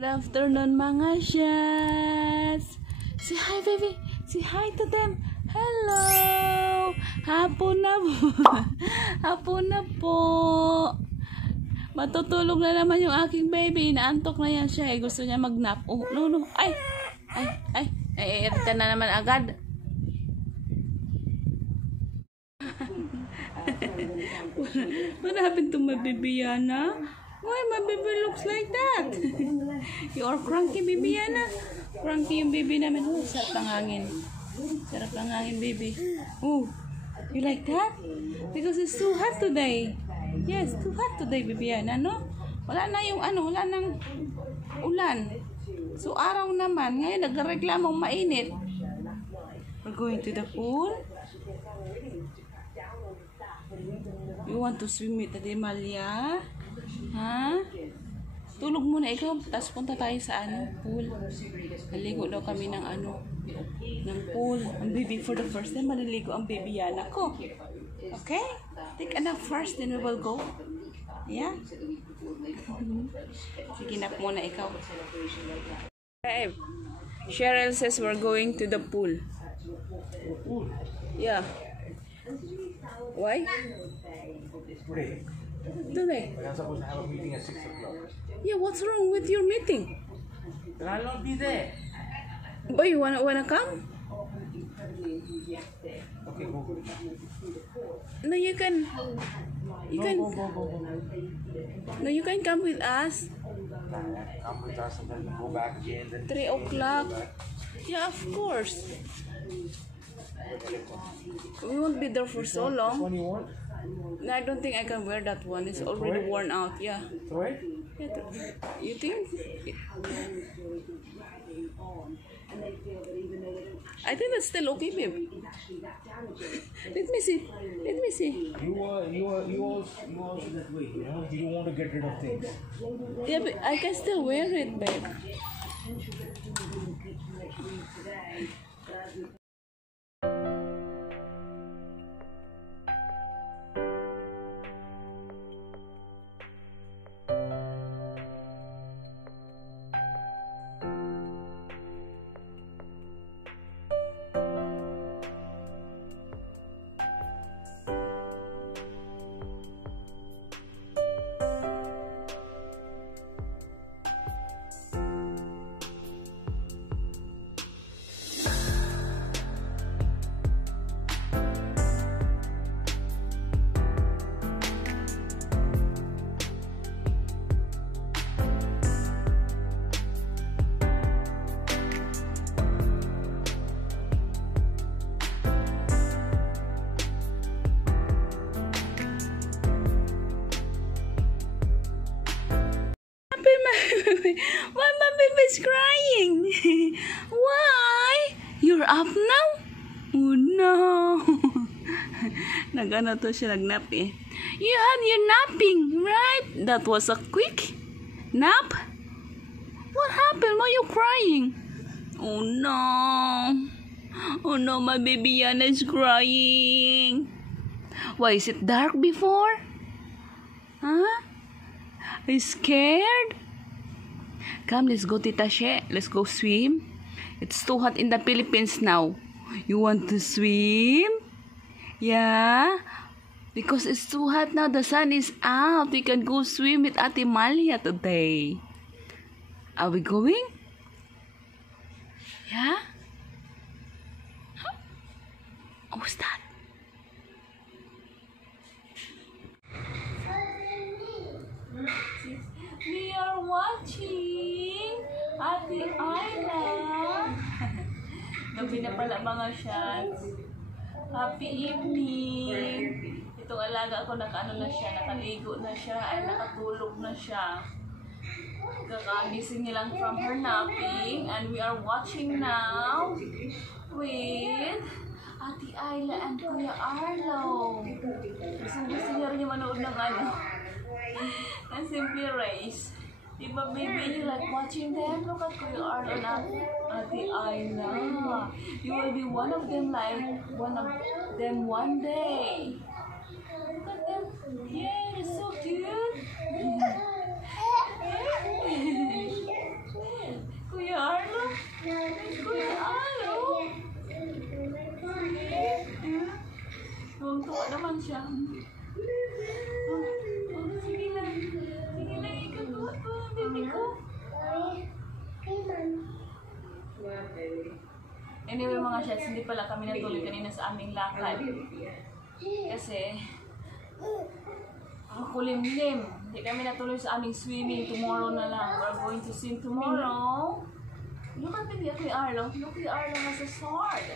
Good afternoon mga shots. Say hi baby. Say hi to them. Hello. Hapon na po. Hapon na po. Matutulog na naman yung aking baby. Naantok na yan siya. Gusto niya mag-nap. Oh, no. Ay. Irita na naman agad. What happened to my baby Yana? Why my baby looks like that? You are cranky baby Yana. Cranky yung baby namin. Oh, sarap ng hangin. Sarap ng hangin baby. Oh, you like that? Because it's too hot today. Yes, too hot today baby Yana, no? Wala na yung wala nang ulan. So araw naman. Ngayon nagreklamong mainit. We're going to the pool. You want to swim with Ate Malia? Ha? Tulog muna ikaw, tapos punta tayo sa pool. Naligo daw kami ng ng pool. Ang baby for the first time, maliligo ang baby Yana ko. Okay? Take a nap first, then we will go. Yeah? Sige, nap muna ikaw. Okay. Cheryl says we're going to the pool. Yeah. Why? Today. I'm supposed to have a meeting at 6 o'clock. Yeah, what's wrong with your meeting? But I'll not be there. Boy, you wanna come? Okay, go. No, you can. Go. No, you can come with us. Come with us and then go back again. Then 3 o'clock. Yeah, of course. We won't be there for so Which long. one you want? No, I don't think I can wear that one. It's already worn out. Yeah. Throw it? You think? I think that's still okay, babe. Let me see. You also that way, you know? You don't want to get rid of things. Yeah, but I can still wear it, babe. Why my baby's crying? Why? You're up now? Oh no. Nag-ano to siya, nagnap eh. You had your napping, right? That was a quick nap? What happened? Why are you crying? Oh no. Oh no, my baby Yana is crying. Why, is it dark before? Huh? Are you scared? Come, let's go, Tita She. Let's go swim. It's too hot in the Philippines now. You want to swim? Yeah? Because it's too hot now. The sun is out. We can go swim with Ate Malia today. Are we going? Yeah? Huh? What's that? We are watching Ate Ayla. Gabi na pala mga shots. Happy evening. Itong alaga ko nakano na siya, nakaligo na siya, ay nakatulog na siya. Kakagising nilang from her napping and we are watching now with Ate Ayla and Kuya Arlo. Gusto niya rin yung manood ng and Simply Race. Diba baby, you like watching them? Look at Kuya Arlo and Ate Ayla. You will be one of them one day. Look at them. Yeah, it's so cute. guys, hindi pala kami natuloy kanina sa aming lakad. Kasi, ang kulimlim. Hindi kami natuloy sa aming swimming. Tomorrow na lang. We're going to swim tomorrow. Look at me, Kuya Arlo. Look, Kuya Arlo has a sword.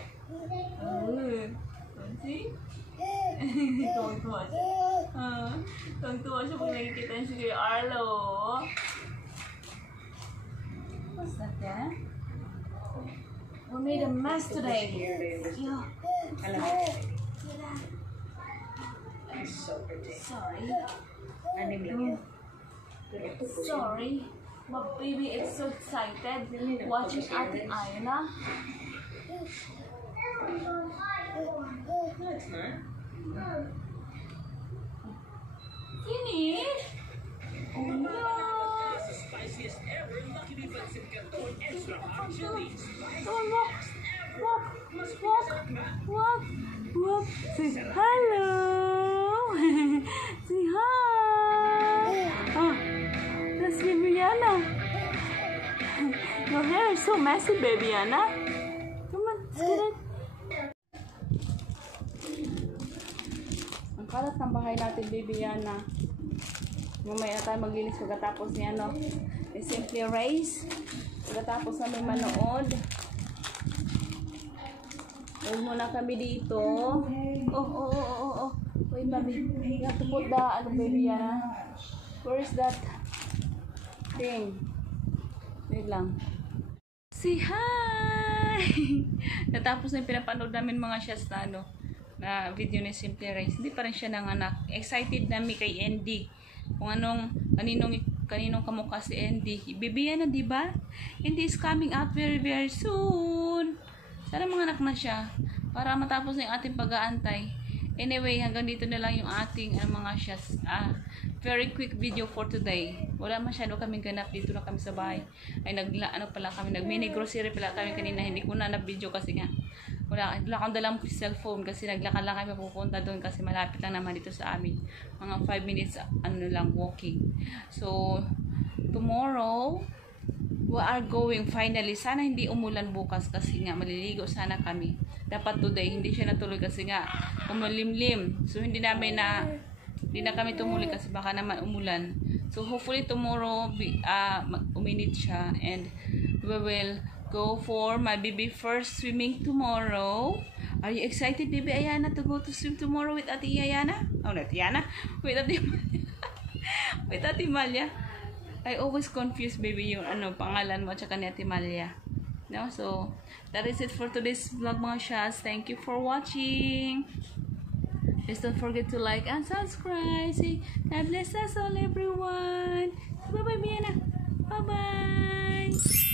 See? Tuwang-tuwa siya. Tuwang-tuwa siya pag nakikita niya si Kuya Arlo. What's that, Dad? We made a mess today. Yeah. Sorry. Sorry. But baby is so excited watching Ate Ayana. No, it's not. Finish? Oh no! It's the spiciest ever. Lucky Me Pancit Canton extra hot chili. Come on, walk. Say hello. Say hi. Oh, that's baby Yana. Your hair is so messy, baby Yana. Come on, let's get it. Ang kalat ng bahay natin, baby Yana. Mamaya tayo maglinis pagkatapos ni ano, ni Simply Race. Pagkatapos namin manood. Huwag muna kami dito. Oh. Wait, baby. You have to put the, ano, baby Yana. Where is that thing? Wait lang. Say hi! Natapos na yung pinapanood namin mga shots na ano, na video ni Simply Race. Hindi pa rin siya nanganak. Excited namin kay Andy. Kung kaninong kamukha si Andy. Baby yan na, diba? Andy is coming out very very soon. Sana manganak na siya. Para matapos na yung ating pag-aantay. Anyway, hanggang dito na lang yung ating mga shots. Very quick video for today. Wala masyado kaming ganap. Dito na kami sa bahay. Ay, nag-mini grocery pala kami kanina. Hindi ko na na-video kasi nga. Wala akong dalang cellphone kasi naglakad lang kami pupunta doon kasi malapit lang naman dito sa amin. Mga 5 minutes walking. So, tomorrow, we are going finally. Sana hindi umulan bukas kasi nga maliligo sana kami. Dapat today, hindi siya natuloy kasi nga umulimlim. So, hindi na kami tumuloy kasi baka naman umulan. So, hopefully tomorrow, uminit siya and we will go for my baby first swimming tomorrow. Are you excited, baby Ayana, to go to swim tomorrow with Ate Ayana? Oh, not Ayana. With Ate Malia. With Ate Malia. I always confuse, baby, yung pangalan mo at saka ni Ate Malia. No? So, that is it for today's vlog, mga shots. Thank you for watching. Please don't forget to like and subscribe. Say, God bless us all, everyone. Bye-bye, Biana. Bye-bye.